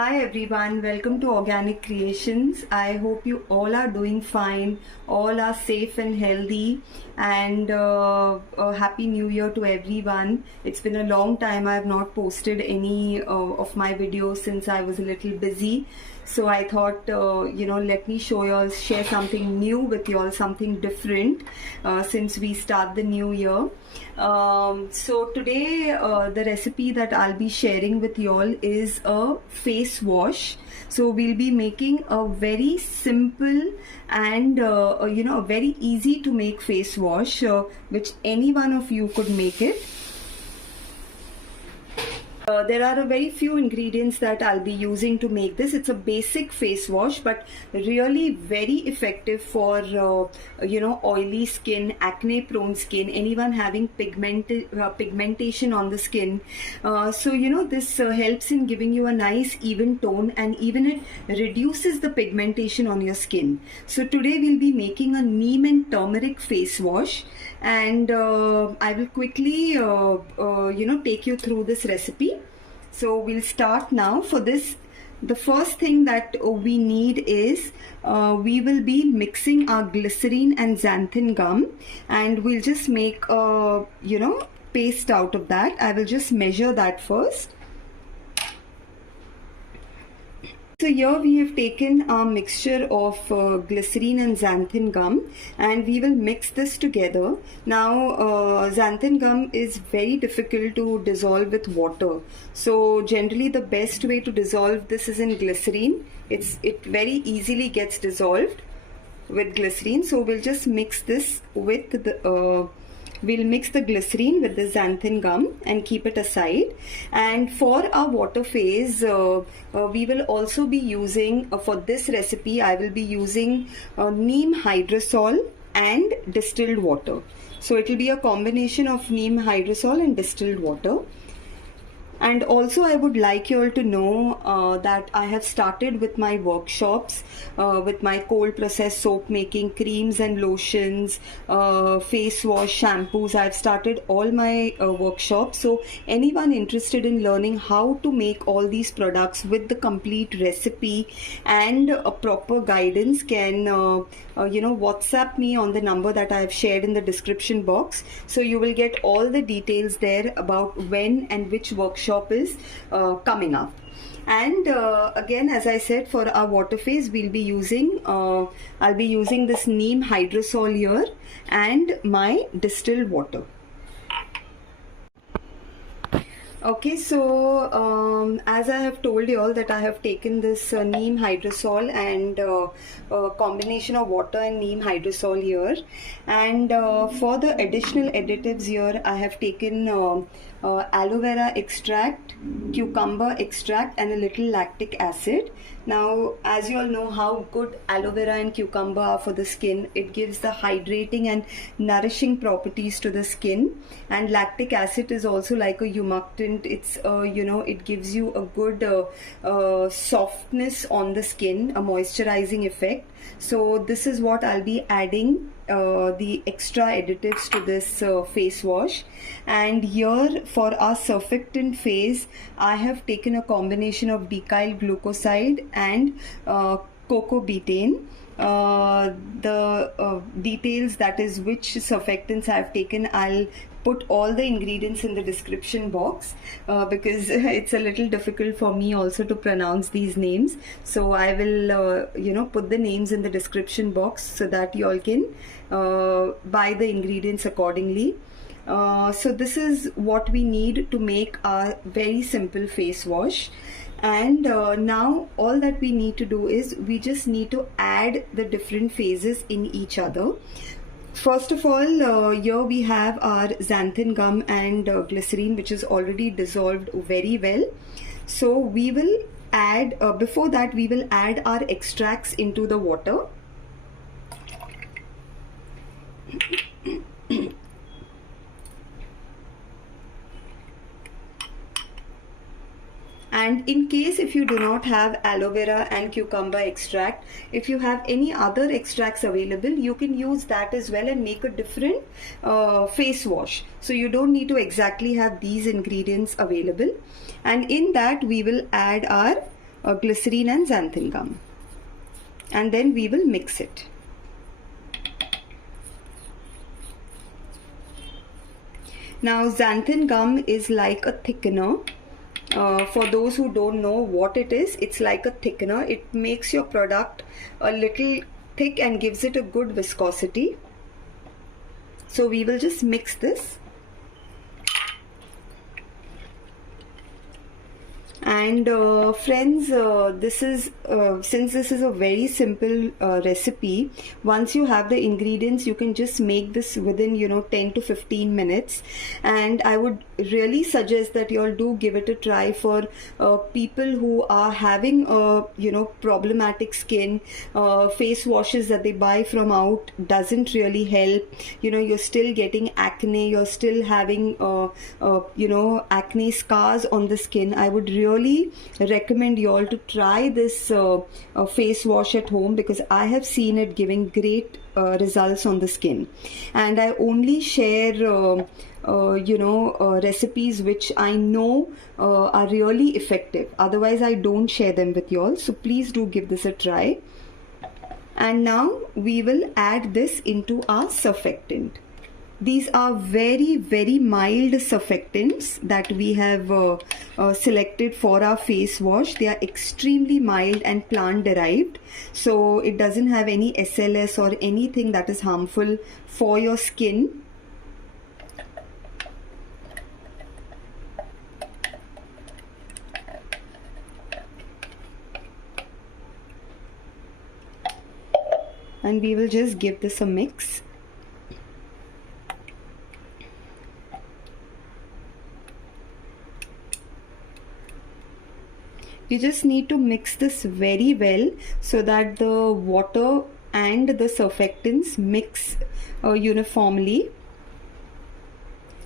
Hi everyone, welcome to Organic Creations. I hope you all are doing fine, all are safe and healthy, and a happy new year to everyone. It's been a long time I have not posted any of my videos since I was a little busy. So I thought, let me share something new with you all, something different since we start the new year. So today the recipe that I'll be sharing with you all is a face wash. So we'll be making a very simple and a very easy to make face wash, which any one of you could make it. There are a very few ingredients that I'll be using to make this. It's a basic face wash, but really very effective for oily skin, acne prone skin, anyone having pigmentation on the skin. This helps in giving you a nice even tone, and even it reduces the pigmentation on your skin. So today we'll be making a neem and turmeric face wash, and I will quickly take you through this recipe. So we'll start now. For this, the first thing that we need is we will be mixing our glycerine and xanthan gum, and we'll just make a paste out of that. I will just measure that first. So here we have taken a mixture of glycerine and xanthan gum, and we will mix this together. Now xanthan gum is very difficult to dissolve with water. So generally the best way to dissolve this is in glycerine. It very easily gets dissolved with glycerine. So we'll just mix this with the we'll mix the glycerine with the xanthan gum and keep it aside. And for our water phase, we will also be using, for this recipe, I will be using neem hydrosol and distilled water. So it will be a combination of neem hydrosol and distilled water. And also I would like you all to know that I have started with my workshops with my cold process soap making, creams and lotions, face wash, shampoos. I've started all my workshops. So anyone interested in learning how to make all these products with the complete recipe and a proper guidance can WhatsApp me on the number that I have shared in the description box. So you will get all the details there about when and which workshop is coming up. And again, as I said, for our water phase, we'll be using I'll be using this neem hydrosol here and my distilled water. Okay, so as I have told you all that I have taken this neem hydrosol and combination of water and neem hydrosol here, and for the additional additives here I have taken aloe vera extract, cucumber extract and a little lactic acid. Now as you all know how good aloe vera and cucumber are for the skin, it gives the hydrating and nourishing properties to the skin, and lactic acid is also like a humectant. It's it gives you a good softness on the skin, a moisturizing effect. So this is what I'll be adding the extra additives to this face wash. And here for our surfactant phase, I have taken a combination of decyl glucoside and cocoa betaine. The details, that is which surfactants I have taken, I'll put all the ingredients in the description box because it's a little difficult for me also to pronounce these names. So I will put the names in the description box so that you all can buy the ingredients accordingly. So this is what we need to make our very simple face wash. And now all that we need to do is we just need to add the different phases in each other. First of all, here we have our xanthan gum and glycerine, which is already dissolved very well. So we will add, before that we will add our extracts into the water. And in case if you do not have aloe vera and cucumber extract, if you have any other extracts available, you can use that as well and make a different face wash. So you don't need to exactly have these ingredients available. And in that we will add our glycerine and xanthan gum, and then we will mix it. Now xanthan gum is like a thickener. For those who don't know what it is, it's like a thickener. It makes your product a little thick and gives it a good viscosity. So we will just mix this. And friends, this is since this is a very simple recipe, once you have the ingredients, you can just make this within 10 to 15 minutes. And I would really suggest that you all do give it a try for people who are having problematic skin. Face washes that they buy from out doesn't really help. You're still getting acne, you're still having acne scars on the skin. I would really recommend you all to try this face wash at home, because I have seen it giving great results on the skin. And I only share recipes which I know are really effective. Otherwise I don't share them with you all, so please do give this a try. And now we will add this into our surfactant. These are very, very mild surfactants that we have selected for our face wash. They are extremely mild and plant derived, so it doesn't have any SLS or anything that is harmful for your skin. And we will just give this a mix. You just need to mix this very well so that the water and the surfactants mix uniformly.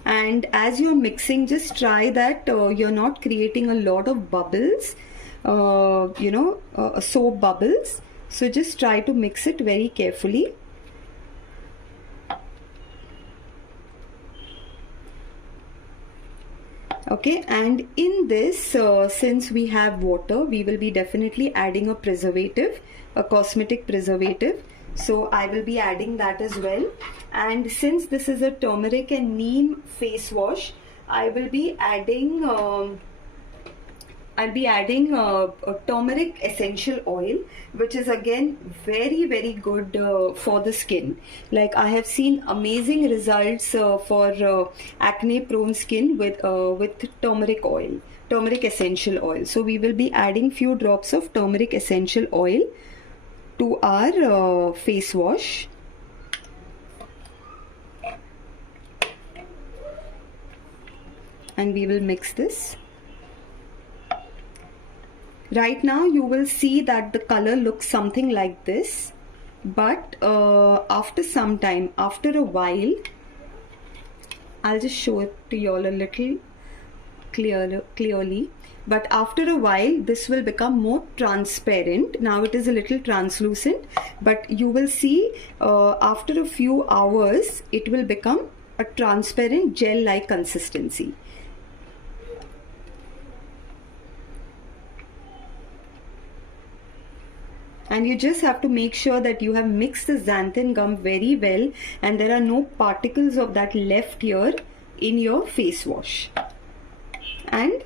And as you're mixing, just try that you're not creating a lot of bubbles, soap bubbles. So just try to mix it very carefully. Okay, and in this, since we have water, we will be definitely adding a preservative, a cosmetic preservative. So I will be adding that as well. And since this is a turmeric and neem face wash, I will be adding a turmeric essential oil, which is again very, very good for the skin. Like I have seen amazing results for acne prone skin with turmeric oil, turmeric essential oil. So we will be adding few drops of turmeric essential oil to our face wash. And we will mix this. Right now you will see that the color looks something like this, but after some time, after a while, I'll just show it to you all a little clearly. But after a while this will become more transparent. Now it is a little translucent, but you will see after a few hours it will become a transparent gel-like consistency. And you just have to make sure that you have mixed the xanthan gum very well and there are no particles of that left here in your face wash. And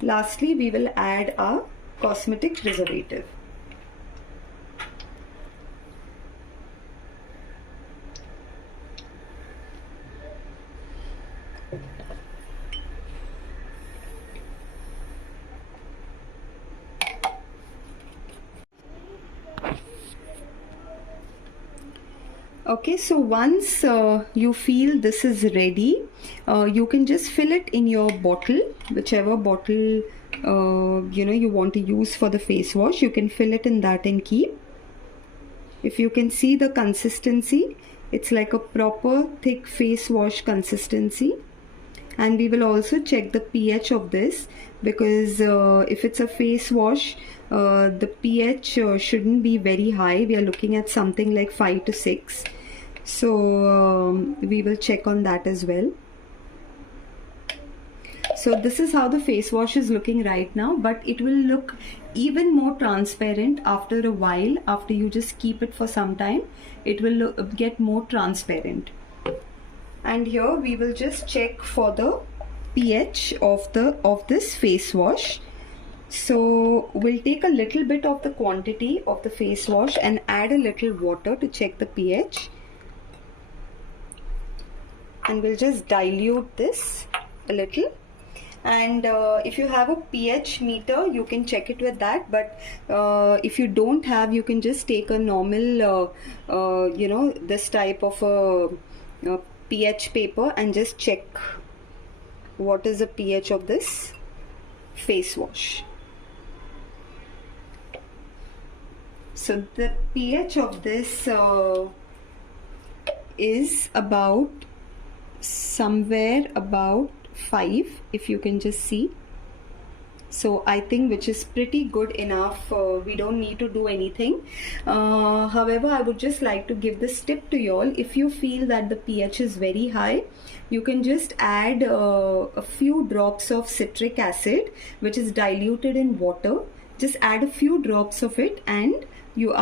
lastly, we will add our cosmetic preservative. Okay, so once you feel this is ready, you can just fill it in your bottle, whichever bottle you want to use for the face wash. You can fill it in that and keep. If you can see the consistency, it's like a proper thick face wash consistency. And we will also check the pH of this, because if it's a face wash, the pH shouldn't be very high. We are looking at something like 5 to 6. So we will check on that as well. So this is how the face wash is looking right now, but it will look even more transparent after a while. After you just keep it for some time, it will get more transparent. And here we will just check for the pH of this face wash. So we'll take a little bit of the quantity of the face wash and add a little water to check the pH. And we'll just dilute this a little. And if you have a pH meter, you can check it with that, but if you don't have, you can just take a normal this type of a pH paper and just check what is the pH of this face wash. So the pH of this is about somewhere about 5, if you can just see. So I think which is pretty good enough. We don't need to do anything. However, I would just like to give this tip to you all. If you feel that the pH is very high, you can just add a few drops of citric acid, which is diluted in water. Just add a few drops of it and you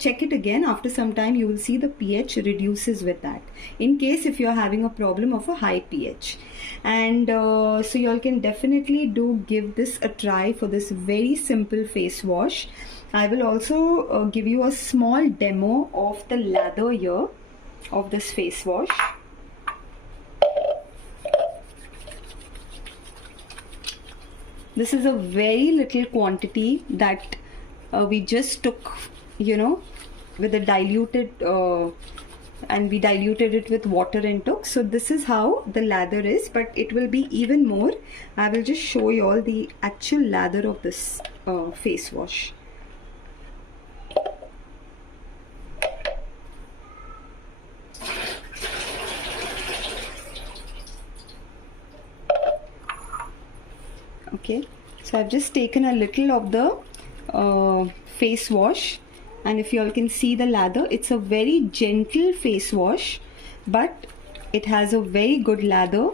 check it again. After some time you will see the pH reduces with that, in case if you are having a problem of a high pH. And so you all can definitely give this a try for this very simple face wash. I will also give you a small demo of the lather here of this face wash. This is a very little quantity that we just took, with a diluted and we diluted it with water and took. So this is how the lather is, but it will be even more. I will just show you all the actual lather of this face wash. Okay, so I've just taken a little of the face wash, and if you all can see the lather, it's a very gentle face wash, but it has a very good lather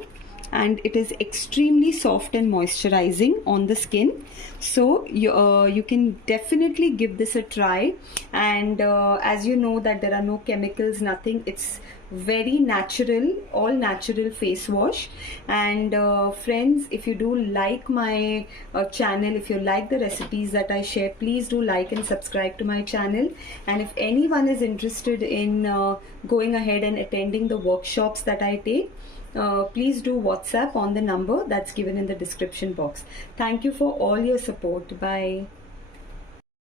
and it is extremely soft and moisturizing on the skin. So you can definitely give this a try. And as you know that there are no chemicals, nothing, it's very natural, all natural face wash. And friends, if you do like my channel, if you like the recipes that I share, please do like and subscribe to my channel. And if anyone is interested in going ahead and attending the workshops that I take, please do WhatsApp on the number that's given in the description box. Thank you for all your support. Bye.